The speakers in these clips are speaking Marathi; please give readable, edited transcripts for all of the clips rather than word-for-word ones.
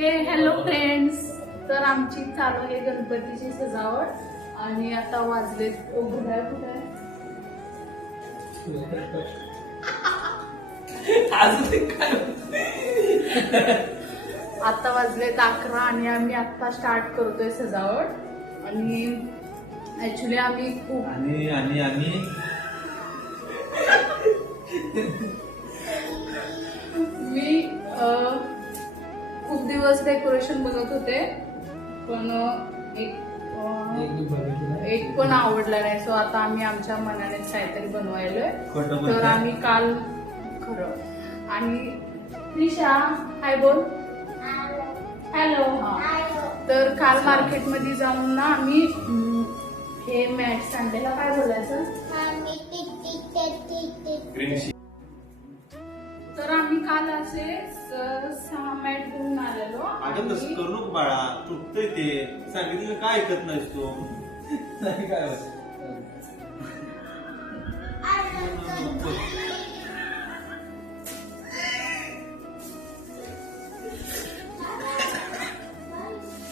Hello friends. तर आमची चालू आहे गणपतीची सजावट आणि आता वाजलेत घड्याळ कुठे आता वाजलेत 11 आणि आम्ही आता स्टार्ट करतोय सजावट. आणि ऍक्च्युली आम्ही खूप मी खूप दिवस डेकोरेशन बघत होते पण एक पण आवडला नाही. सो आता आम्ही आमच्या मनानेच काहीतरी बनवायलोय. तर आम्ही काल खरं आणि निशा हाय बोल हॅलो. तर काल मार्केटमध्ये जाऊन ना आम्ही हे मॅट्स आणलेला. काय बोलायचं तर आम्ही काल असे 6 मॅट घेऊन आलेलो. अगं तसं करू नको बाळा, तुटतंय ते. सांगितलं काय ऐकत नाहीस तू. काय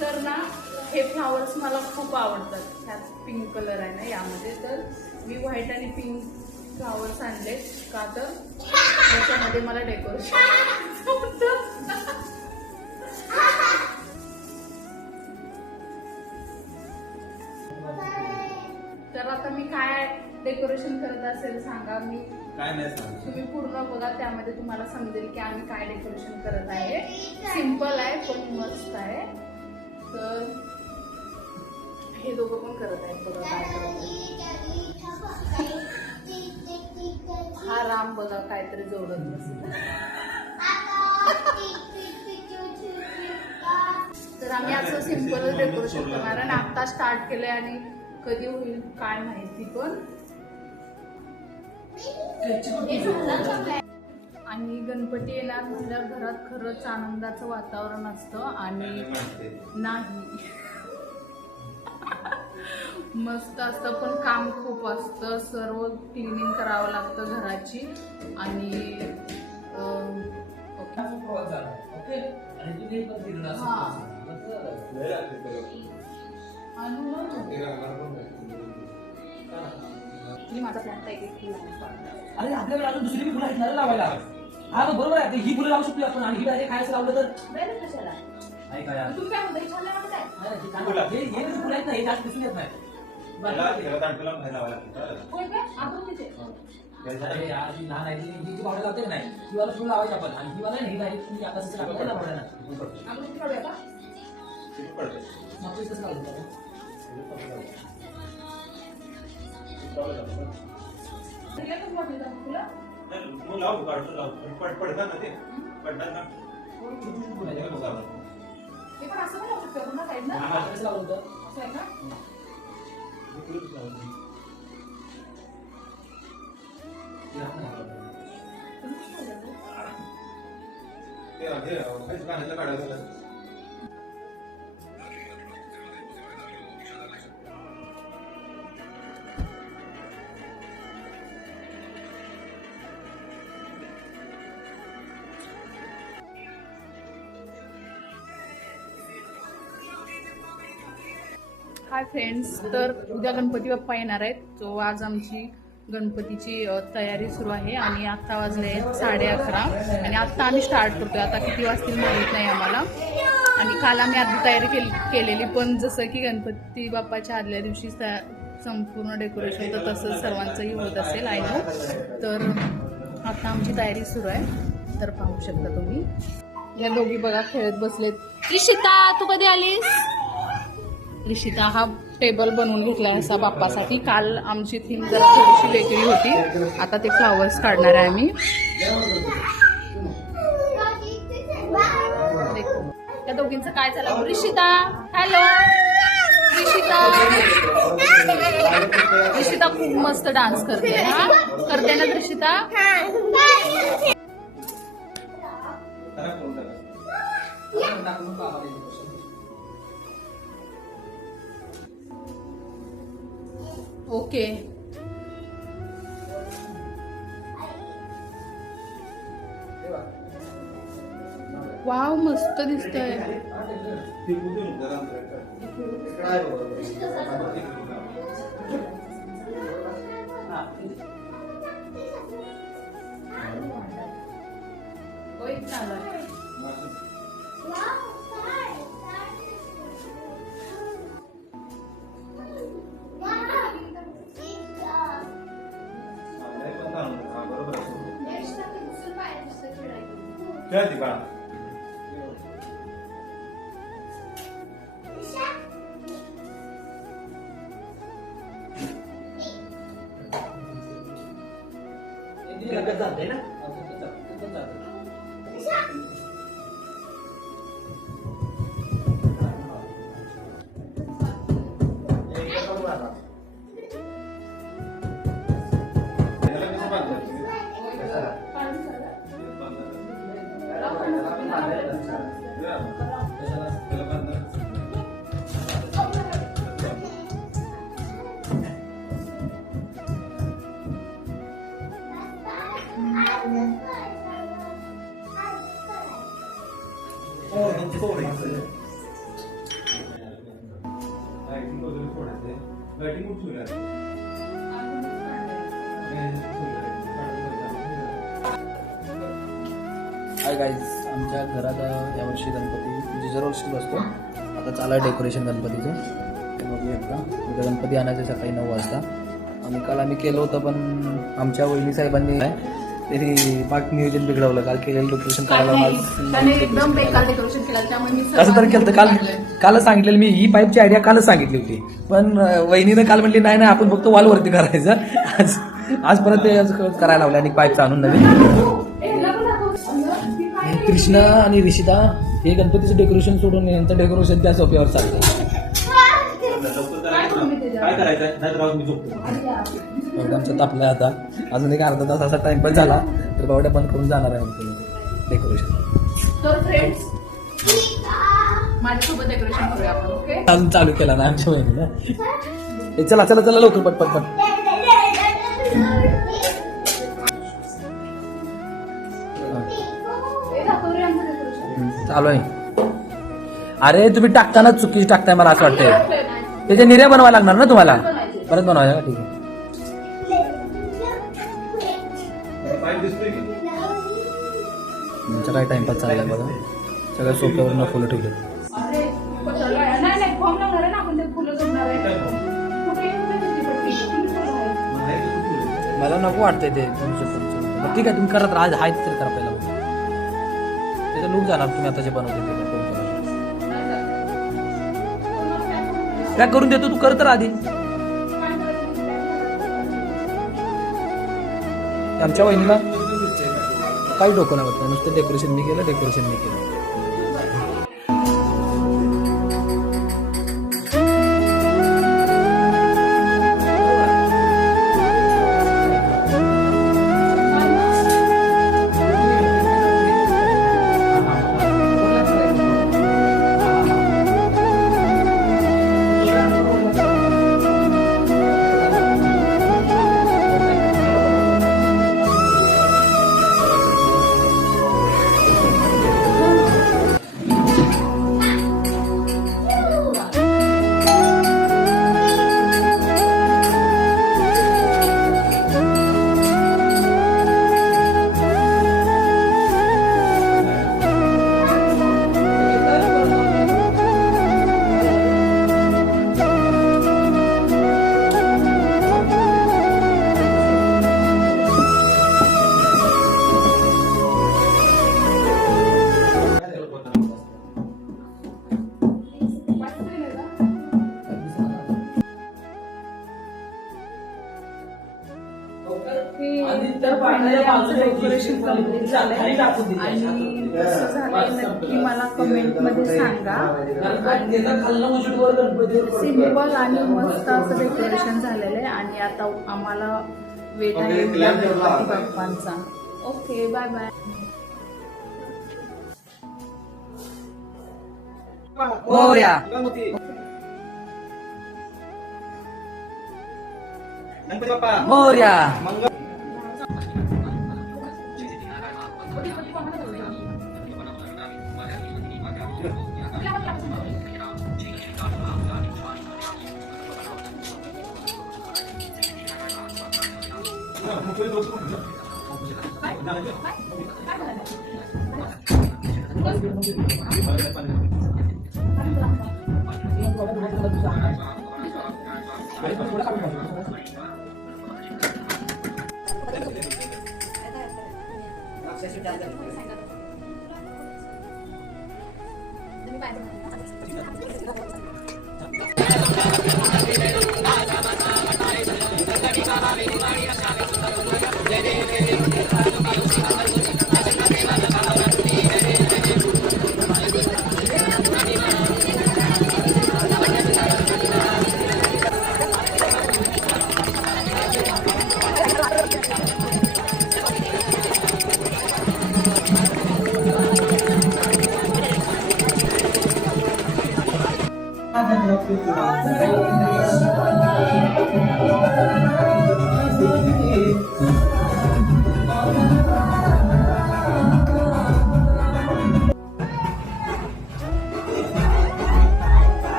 तर ना हे फ्लावर्स मला खूप आवडतात. ह्याच पिंक कलर आहे ना यामध्ये. तर मी व्हाईट आणि पिंक फ्लावर्स आणले का तर त्याच्यामध्ये मला डेकोरेशन. तर आता मी काय डेकोरेशन करत असेल सांगा. मी काय नाही सांगू. तुम्ही पूर्ण बघा, त्यामध्ये तुम्हाला समजेल की आम्ही काय डेकोरेशन करत आहे. सिंपल आहे पण मस्त आहे. तर हे दोघं पण करत आहेत बघा काय करत आहेत. हा राम बघा काहीतरी जोडत बसला. तर आम्ही असं सिंपल डेकोरेशन करणार आणि आता स्टार्ट केलंय आणि कधी होईल काय माहिती. पण आणि गणपती येणार म्हणल्यावर घरात खरंच आनंदाचं वातावरण असतं. आणि नाही मस्त असतं पण काम खूप असतं. सर्व क्लिनिंग करावं लागतं घराची. आणि माझा प्लॅन अरे आपल्याकडे अजून दुसरी फुलं आहेत ना लावायला. हा बरोबर आहे. ही फुलं लावू शकतो आपण आणि ही डायरेक्ट खायचं लावलं तर कशाला नाही काय तुम्ही काय म्हणता छान नाही वाटत आहे. हे फुलं आहेत ना हे जास्त दिसून येत नाही. होय काय आपण तिथे अरे यार ही लहान आहे ही जी पावडर लावते नाही ही वाला फुलं लावायची आपण आणि ही वाला नाही डायरेक्ट तुम्ही आता कसं लावलं ना पावडर आपण कुठे काढूया का मग ते कसं लावलं एकच मोठी जाऊ तुला पडतात ना ते पडतात ना. ते पण असं पण लावू शकतो आपण ना साईड ना. कसं लावलं होतं असं आहे का काढायचं. Hi friends. तर उद्या गणपती बाप्पा येणार आहेत. सो आज आमची गणपतीची तयारी सुरू आहे आणि आत्ता वाजले आहेत 11:30 आणि आत्ता आम्ही स्टार्ट करतोय. आता किती वाजतील माहीत नाही आम्हाला. आणि काल आम्ही अर्धी तयारी केलेली पण जसं की गणपती बाप्पाच्या आदल्या दिवशी संपूर्ण डेकोरेशन तर तसंच सर्वांचंही होत असेल आय नो. तर आता आमची तयारी सुरू आहे. तर पाहू शकता तुम्ही या दोघी बघा खेळत बसलेत. ऋषिता तू कधी आलीस. ऋषिता हा टेबल बनवून घेतलाय असा बाप्पासाठी. काल आमची थीम जरा थोडीशी वेगळी होती. आता ते फ्लावर्स काढणार आहे आम्ही. त्या दोघींचं काय चाललं. ऋषिता हॅलो. ऋषिता खूप मस्त डान्स करते. हा करते ना ऋषिता. ओके वाव मस्त दिसतंय. होय, चालेल. खेळती का चालतंय ना हाय गाईज, आमच्या घरात यावर्षी गणपती जिजरवर्षी बसतो. आता चालू आहे डेकोरेशन गणपतीचं. ते बघूया एकदा. उद्या गणपती आणायचे सकाळी 9 वाजता. आणि काल आम्ही केलं होतं, पण आमच्या वहिनी साहेबांनी ते पाक नियोजन बिघडवलं. काल केलेलं डेकोरेशन करायला त्याने एकदम बेकार डेकोरेशन केलं, त्यामुळे मी कसं तर केलं. कालच सांगितलेलं मी, ही पाईपची आयडिया कालच सांगितली होती, पण वहिनीनं काल म्हटली नाही आपण फक्त वॉलवरती करायचं. आज परत ते करायला लावलं आणि पाईपचं आणून नवीन. कृष्णा आणि ऋषिता हे गणपतीचं डेकोरेशन सोडून यांचं डेकोरेशन त्या सोफ्यावर चालतं. काय करायचं आमचं तापलं आता. अजून एक अर्धा तास असा टाइमपास झाला तर बावड्या बंद करून जाणार आहे डेकोरेशन. तर फ्रेंड्स, माझ्यासोबत डेकोरेशन करूया आपण. ओके, अजून चालू केला ना आमच्या बहिणीनं. चला चला चला लवकर पट पट पट. चालू आहे. अरे तुम्ही टाकताना चुकीची टाकताय, मला असं वाटतंय. त्याच्या निर्या बनवायला लागणार ना तुम्हाला, परत बनवायला. ठीक आहे. तुमचा काय टाइमपास चाललाय बघा. सगळ्या सोप्यावरून फुलं ठेवले. नाही फॉर्म लागणार आहे ना, आपण ते फुलं जोडणार आहे. मला नको वाटतंय ते तुमचं. ठीक आहे, तुम्ही करत राहा. हाय तर करा पहिला. त्याचं लूक जाणार तुम्ही आता जे बनवते ते. काय करून देतो तू, करत राहा आधी. आमच्या वहिनीला काही डोकं नाही होत, नुसतं डेकोरेशन मी केलं, डेकोरेशन मी केलं. डेकोरेशन कम्प्लीट झालंय. आणि कसं झालंय नक्की मला कमेंट मध्ये सांगा. सिम्पल आणि मस्त असं डेकोरेशन झालेलं आहे. आणि आता आम्हाला वेट आहे गणपती बाप्पांचा. Okay, bye bye. Morya Morya. Thank you.